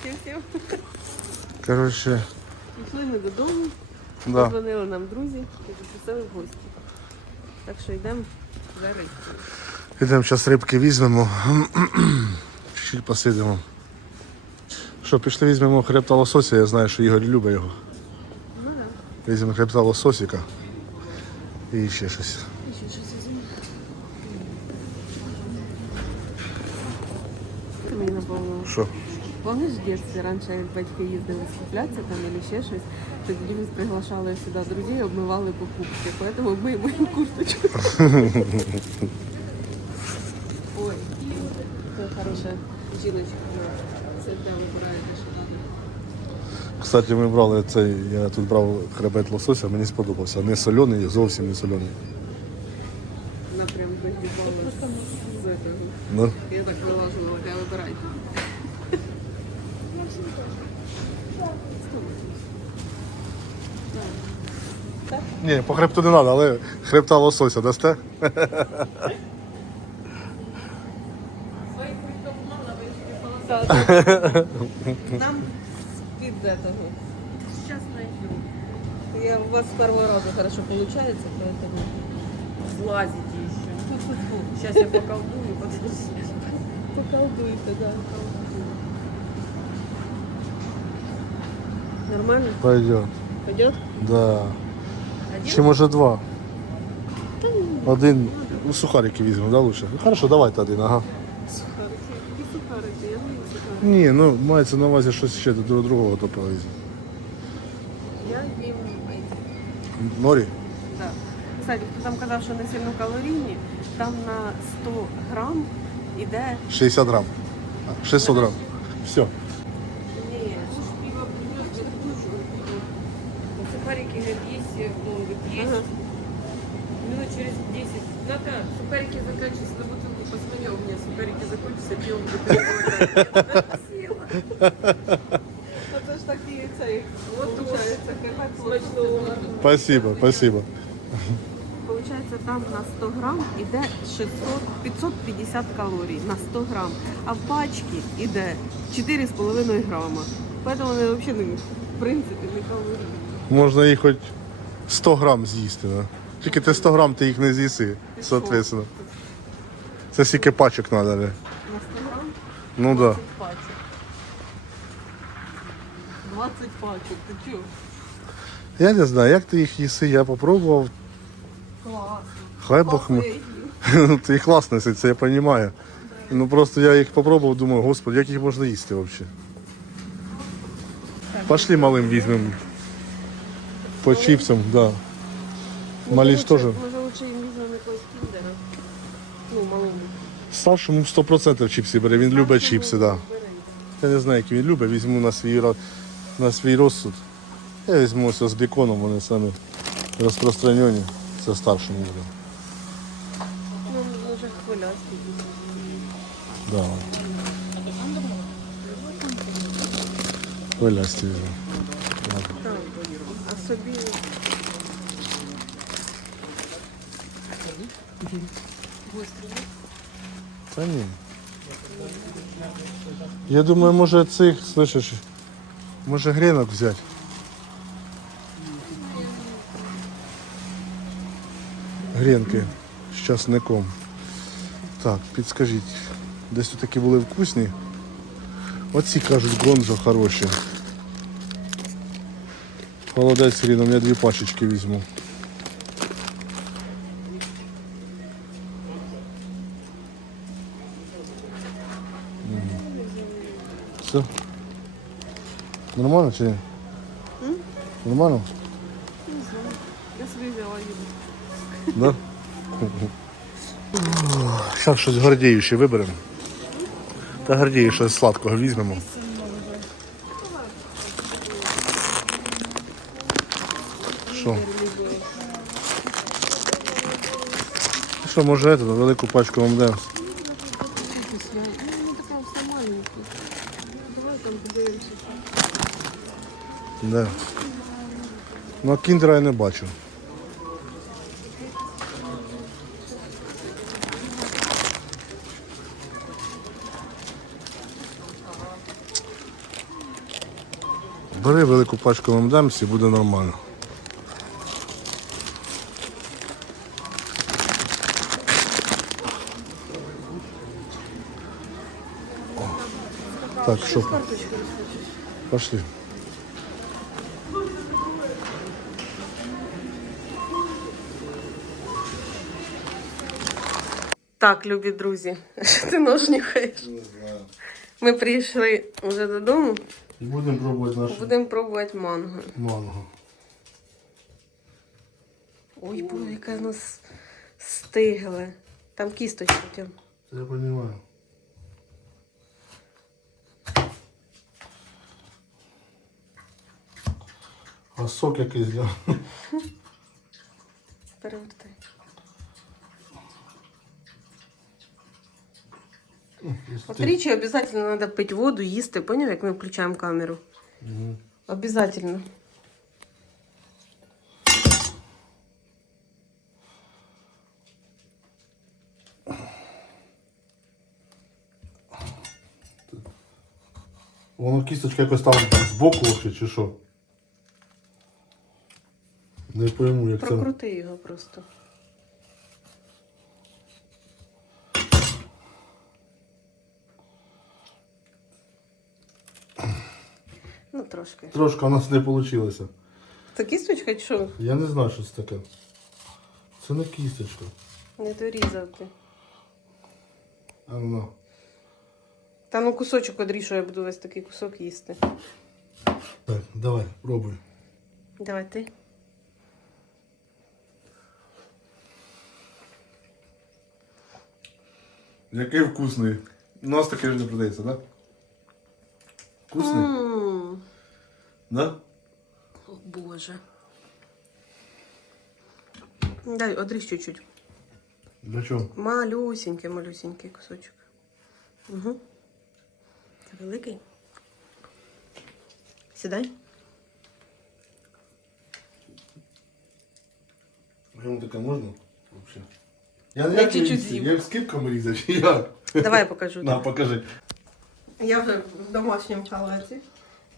Всім-всім. Коротше, Пішли ми додому, да. подзвонили нам друзі і запросили в гості. Так що йдемо за рибкою. Ідемо зараз рибки візьмемо. Чуть посидимо. Що, пішли візьмемо хребта лосося, я знаю, що Ігор любить його. Ну так. Візьмемо хребта лососика і ще щось. І ще щось візьмемо. Що? Помниш в дитинстві раніше як батьки їздили скуплятися там або ще щось, тоді ми приглашали сюди друзів, обмивали покупки, поэтому ми їм курточку. Ой, це хороша жіночка. Це де вибираєте, що треба. Кстати, ми брали цей, я тут брав хребет лосося, мені сподобався. Не соляний, зовсім не соляний. Напрям вигибала з цього. Ну, Я так вилажувала, я вибирайте. Ні, по хребту не треба, але хребта лосося дасте? Нам під этого. Сейчас найду. Я у вас с первого раза хорошо получается, поэтому слазите еще. Сейчас я поколдую, подожди. Поколдуйте, да. Нормально? Пойдет. Пойдет? Да. Один? Чи може два? Один. Ну, сухарики візьмемо, да, лучше? Ну, хорошо, давайте один, ага. Сухарики. Які сухарики? Я не їм сухарики. Ні, ну мається на увазі щось ще до друг- другого топого візьмемо. Я їм. Норі? Да. Кстати, хто там казав, що не сильно калорійні, там на 100 грам іде 60 грам. А, 600 грам. Все. лет 10 есть. Минут через 10. Ната, ну, сухарики заканчиваются на бутылку. Посмотри, у меня сухарики закончатся, пил бутылку. Спасибо, спасибо. Получается, там на 100 грамм іде 600, 550 калорій на 100 грамм. а в пачці іде 4,5 грама. Поэтому вони взагалі, в принципі, не калорійні. Можна їх хоч 100 грам з'їсти. Да? Тільки ти 100 грам ти їх не з'їси, соответственно. Це стільки пачок треба. На 100 грам Ну 20 да. пачок. 20 пачок, ти чого? Я не знаю, як ти їх їси, я попробував. Класно. Хлебах. Ну, ти їх класно, це я розумію. Ну просто я їх попробував, думаю, господи, як їх можна їсти взагалі. Пошли малим візьмемо. По чіпсам, да. Малі ж теж. Може лучше їм візьмемо якогось кіндера. Ну, малому. Старшому 100% чіпси бере, він любить чіпси, так. Да. Я не знаю, які він любить, візьму на свій, на свій розсуд. Я візьму ось з беконом, вони самі розпространені. Це старшому буде. Ну, хвилясти. Да. Хвилясті візьму. Собі... Та ні. Я думаю, може цих, слышиш, може гренок взяти. Гренки з часником. Так, підскажіть, десь тут такі були вкусні. Оці кажуть гонзо хороші. Холодець з хріном, я дві пачечки візьму. Все. Нормально чи ні? Нормально? Я собі взяла їду. Да? Зараз щось гордіюче виберемо. Та гордію щось сладкого візьмемо. Що? Що, може, это, велику пачку вам дам? Все. Да. Ну, кіндера я не бачу. Бери велику пачку МДМС і буде нормально. Так, що? Пошли. Так, любі друзі, що ти нож нюхаєш? Ми прийшли вже додому, І будемо пробувати наш будемо пробувати манго. манго. Ой, боже, яке в нас стигле. Там кісточки. Тьом. Я розумію. А сок якийсь для. Перевертай. От річі обов'язково треба пити воду, їсти. Поняв, як ми включаємо камеру? Обязательно. Воно кісточка якось там збоку вообще, чи що? Не пойму, як це. Прокрути його просто. Ну, трошки. Трошки у нас не вийшло. Це кісточка чи що? Я не знаю, що це таке. Це не кісточка. Не дорізав ти. А ну. Та ну кусочок одріж, що я буду весь такий кусок їсти. Так, давай, пробуй. Давай ти. Який вкусний. У нас таке ж не продається, так? Да? Вкусний? М, Да? О, Боже. Дай, одріж чуть-чуть. Для чого? Малюсенький, малюсенький кусочок. Угу. Це великий. Сідай. Йому таке можна? Я, Я як чуть-чуть їсти? Я скипками різати, чи як? Давай я покажу. На, покажи. Я вже в домашньому халаті.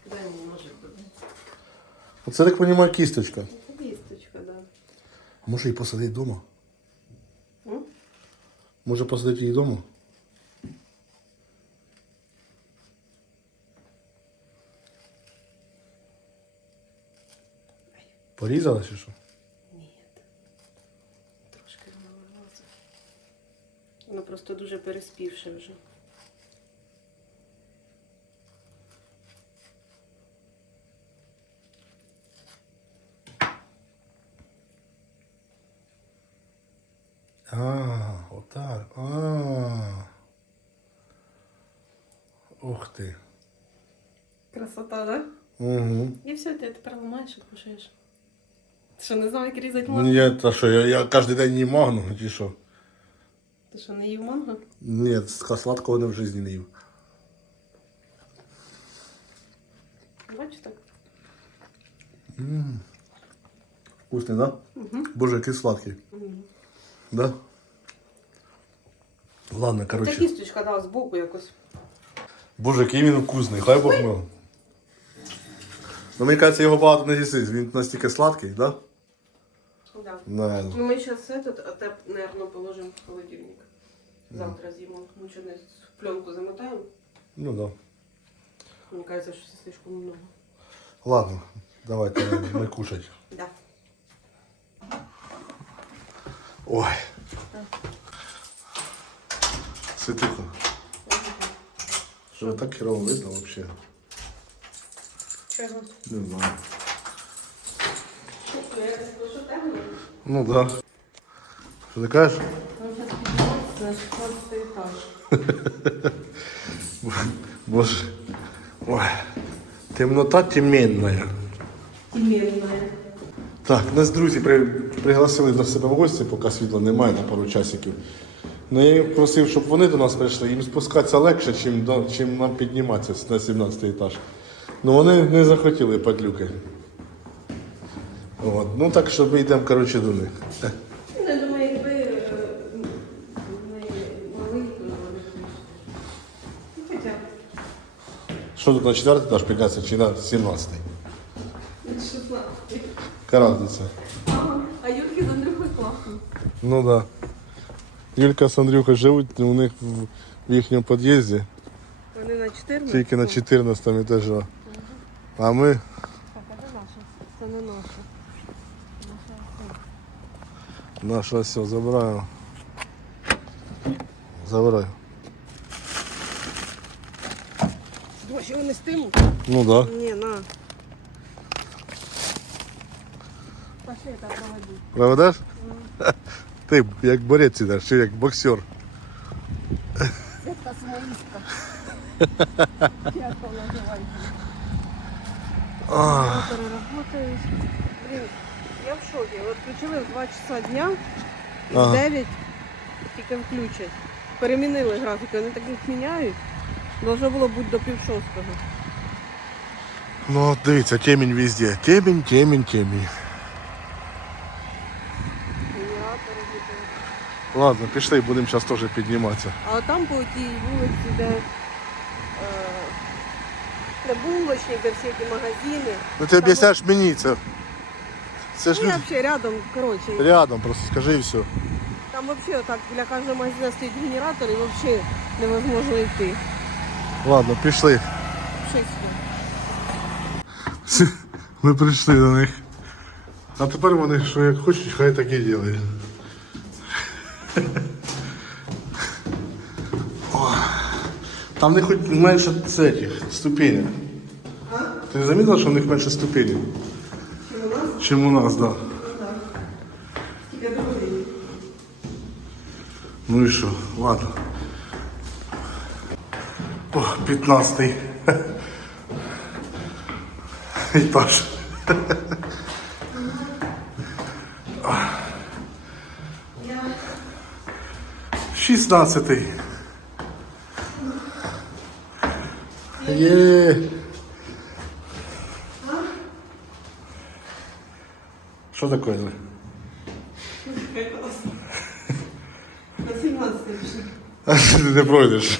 Дай мені ножик. Оце, так розумію, кісточка. Кісточка, да. Може її посадити вдома? М? Може посадити її вдома? Порізала чи що? Просто дуже переспівше вже. А, отак. А. Ух ти. Красота, да? Угу. І все, ти тепер ламаєш і кушаєш. Ти що, не знав, як різати манго? я, та що, я, я кожен день їм магну, чи що? Ти що, не їв манго? Ні, сладкого не в житті не їв. Бачиш так? Вкусний, да? Угу. Боже, який сладкий. Да? Ладно, Це короче. кісточка, да, збоку якось. Боже, який він вкусний, хай Бог мил. Ну, мені кажеться, його багато не з'їси. Він настільки сладкий, да? Да. Не. Ну, мы сейчас этот отеп, наверное, положим в холодильник. Завтра зиму. Ну, что, в пленку замотаем? Ну да. Мне кажется, что слишком много. Ладно, давайте ми кушать. Да. Ой. Святуха. Що так херово видно вообще? Чего? Не знаю. Ну да. Що ти кажеш? На 16 этаж. Боже. Ой. Темнота теменная. Теменная. Так, нас друзі при, пригласили до себе в гості, поки світла немає на пару часиків. Ну я їх просив, щоб вони до нас прийшли. Їм спускатися легше, чим, до, чим нам підніматися на 17 етаж. Ну вони не захотіли падлюки. От. Ну так що ми йдемо коротше, до них. Ну, Хоча. Що тут на 4 етаж піднятися чи на 17? Яка різниця? А Юрки з Андрюхою класно. Ну да. Юлька з Андрюхою живуть у них в, в їхньому під'їзді, Вони на 14. тільки на 14 етажі. А ми Це не наша. наша все забираємо. Забирай. Боже, вони тим? Ну да. Ні, на. Пошли так проводи. Проведеш? Ти як борець ідеш, чи як боксер. Це самоїстка. Як вона називається? Переработаюсь. Я в шокі. От включили в 2 часа дня і Ага. 9 тільки включать. Перемінили графіки, вони так їх міняють. Должно було бути до пів шостого. Ну дивіться, темінь везде. Темінь, темінь, темінь. Ладно, пішли, будемо зараз теж підніматися. А там по тій вулиці, де, е, де булочні, де всі ті магазини. Ну ти об'ясняєш мені це. Це ж Ну, я взагалі рядом, коротше. рядом, просто скажи і все. Там взагалі так біля кожного магазину стоїть генератор і взагалі невозможно йти. Ладно, пішли. Ми прийшли до них. А тепер вони що як хочуть, хай так і роблять. О, Там не хоч менше цих ступенек. Ти замітила, що в них менше ступенек? Чим у нас, так. Да. Ну і що, ладно. О, 15 етаж. Шістнадцятий. Є. Що таке? На 17 пішли. А що ти не пройдеш?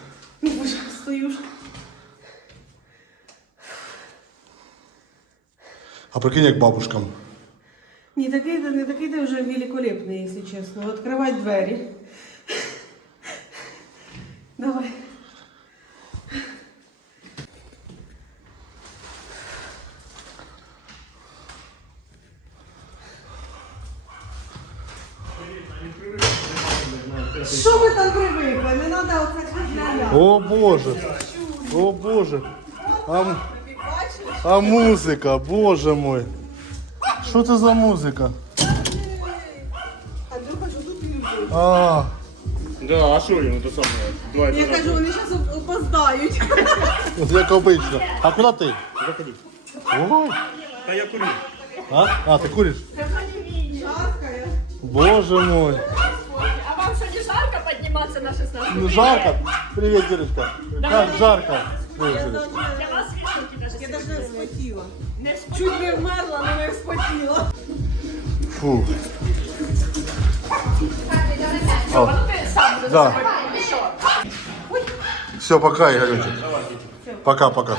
А прикинь, як бабушкам. Не такий, ти- не такий ти вже великолепний, якщо чесно. Відкривай двері. Давай. Що ви там привикли? Не треба оце О Боже! О Боже! А, а музика, Боже мой! Що це за музика? Андрюха, що тут люди? А, Да, а що він то саме? Давай, Я кажу, вони зараз опоздають. як обично. А куди ти? заходи. Ой. Та я курю. А? А, ти куриш? Жаркая. Боже мой! А вам что, не жарко подниматься на 16? Ну жарко? Привет, Дірочка. Как жарко? Привет, Дірочка. Для вас вишенки даже Я навіть не вспотіла. не спать. Чуть не вмерла, але не вспотіла. Фу. Ну ты сам уже Да. за собой пришел. Все, пока, Игоречек. Пока, пока.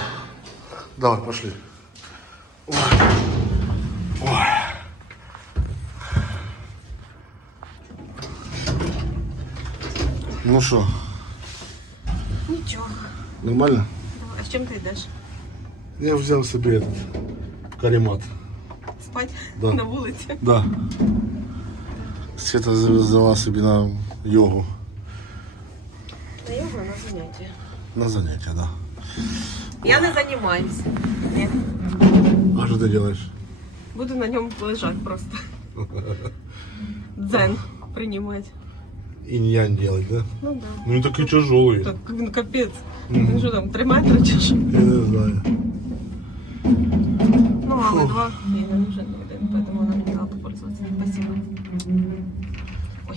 Давай, пошли. Ой. Ой. Ну що, Нічого. нормально? А з чим ти йдеш? Я взяв собі этот каремат. Спать Да. на вулиці. Да. Света взяла собі на йогу. На йогу на заняття. На заняття, да. Я не займаюся. Ні. А що ти робиш? Буду на ньому лежати просто. Дзен приймати. Інь-янь делать, да? Ну да. Ну він такий тяжелый. Так він капець. Він що там, три метри чи що? Я не знаю. Ну, але два. Не вже не один. поэтому она мне дала попользоваться. Спасибо.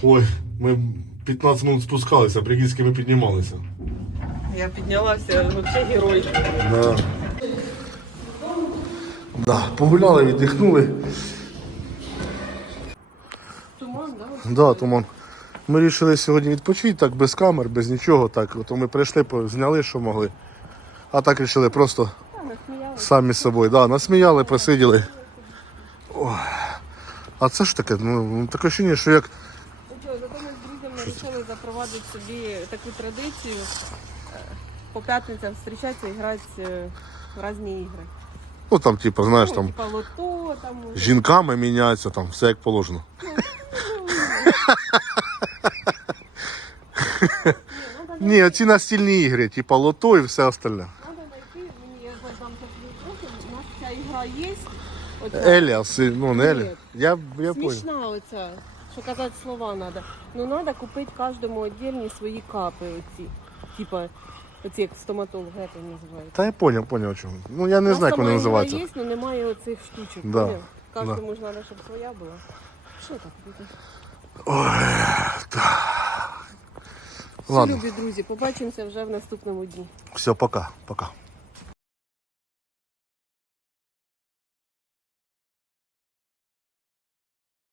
Ой, ми 15 минут спускалися, прикинь, з ми піднімалися. Я піднялася, вообще герой. Да. Да, погуляли, віддихнули. Туман, да? Да, туман. Ми вирішили сьогодні відпочити так без камер, без нічого. Так, от ми прийшли, зняли, що могли. А так вирішили просто самі з собою. Да, насміяли, посиділи. Ой. А це ж таке, ну таке ощущення, що як. Ну зато ми з друзями вирішили запровадити собі таку традицію е, по п'ятницям зустрічатися і грати е, в різні ігри. Ну там, типу, знаєш, Ну, там Типа лото, там жінками міняються, там все як положено. Ні, оці настільні ігри, типу лото і все остальне. Надо знайти, мені я там трохи, у є. Оця Еліас, ну не Еліас. Я, я понял. Смішна оця, що казати слова треба. Ну треба купити кожному віддільні свої капи оці. Типа, оці як стоматолог, як вони називають. Та я поняв, поняв чому. Ну я не знаю, як вони називаються. Є, але немає оцих штучок. Да, поняв? Кожному ж треба, щоб своя була. Що так? буде? Все, Ладно, любі друзі, побачимося вже в наступному дні. все, пока, пока.